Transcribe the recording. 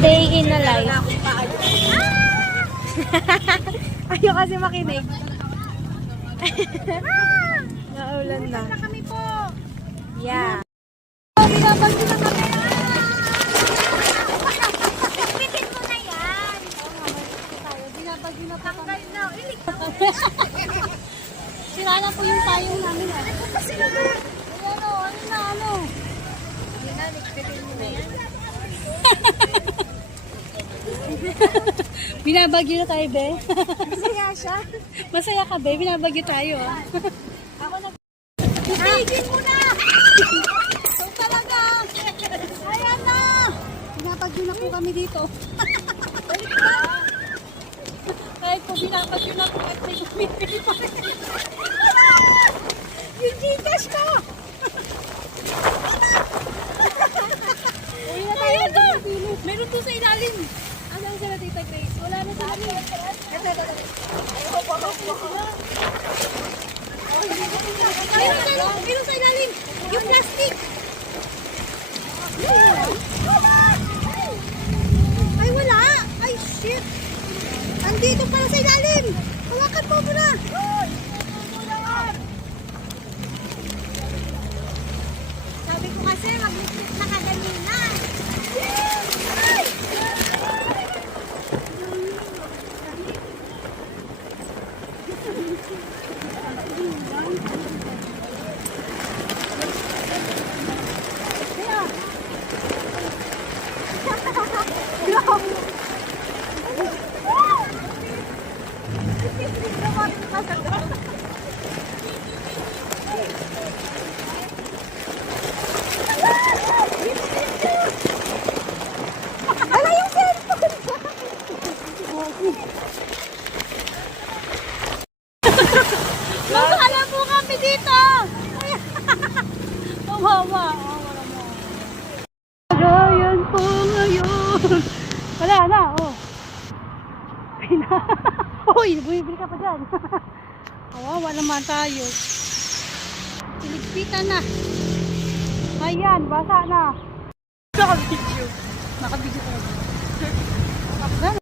day in a life. Ayaw kasi makinig. Naulan na. Kami po. Yeah. Binabagyo na kami. Bitin mo na yan. Binabagyo na pa kami. Sira na po yung tayong namin. Ayan o, ano. Bitin mo na yan. Binabagyo na tayo, be. Masaya siya. Masaya ka, be. Binabagyo tayo, ah. Ako na. Bitin mo na. So talaga. Ayan na. Binabagyo na po kami dito. Balik na. Kahit po binabagyo na po at may bumibili pa rin. Yung Gcash ko. Uy na tayo. Meron po sa ilalim. Ano ang sila Tita Grace? Wala na sa amin. Meron sa ilalim. Yung plastic. Ay, wala. Ay, shit. Andito pala sa ilalim. Hawakan mo muna. Sabi ko kasi, mag-lift na kaganina. Ala yung cellphone! Masala po kami dito! Kawawa. Ayan po ngayon. Wala na, oh. Uy, bumibili ka pa dyan. Kawawa naman tayo. Piligpitan na. Ayan, basa na. Nakabidyo. Nakabidyo tayo.